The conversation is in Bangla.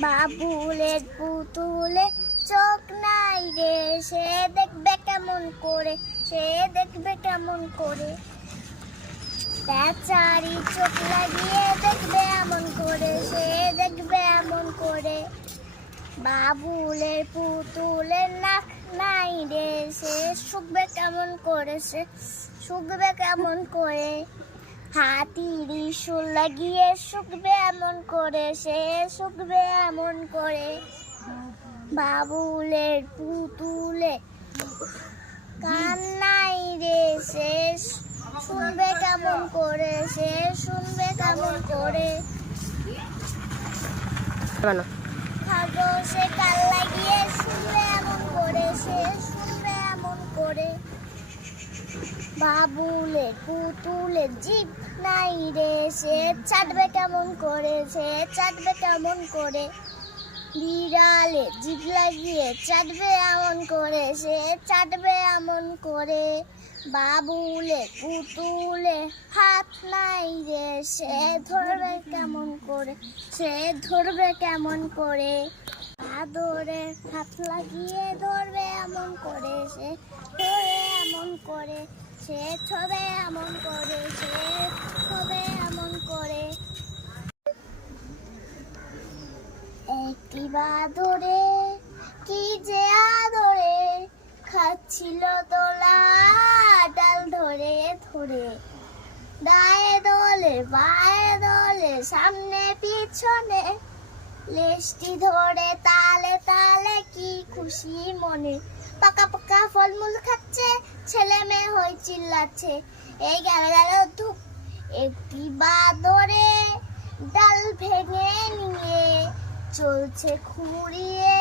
বাবুলের পুতুলে চোখ নাই রে, সে দেখবে কেমন করে, সে দেখবে কেমন করে। বেচারি চোখ লাগিয়ে দেখবে এমন করে, সে দেখবে এমন করে। বাবুলের পুতুলের নাক নাই রে, সে শুকবে কেমন করে, সে শুকবে কেমন করে। হাতির শুল লাগিয়ে শুকবে এমন করে, সে শুকবে এমন করে। বাবুলের পুতুলে কান নাই রে, সে শুনবে কেমন করে, সে শুনবে কেমন করে। সে কান লাগিয়ে শুনবে এমন করে, সে শুনবে এমন করে। বাবুলের পুতুলের জিভ নাই রে, সে চাটবে কেমন করে, সে চাটবে কেমন করে। বিড়ালে জিভ লাগিয়ে চাটবে এমন করে, সে চাটবে এমন করে। বাবুলের পুতুলে হাত নাই রে, সে ধরবে কেমন করে, সে ধরবে কেমন করে। আদরে হাত লাগিয়ে ধরবে এমন করে, সে ধরে এমন করে। সে ছবে এমন করে, সে ছবে এমন করে। একটি বাদরে কি যে আদরে খাচ্ছিল দোলা ডাল ধরে ধরে। গায়ে দোলে বায়ে দোলে সামনে পিছনে, লেজটি ধরে তালে তালে কি খুশি মনে। পাকা পাকা ফলমূল খাচ্ছে, ছেলে মেয়ে হয়ে চিল্লাচ্ছে, এই গেল গেল ধূপ। একটি বাদরে ডাল ভেঙে নিয়ে চলছে খুঁড়িয়ে।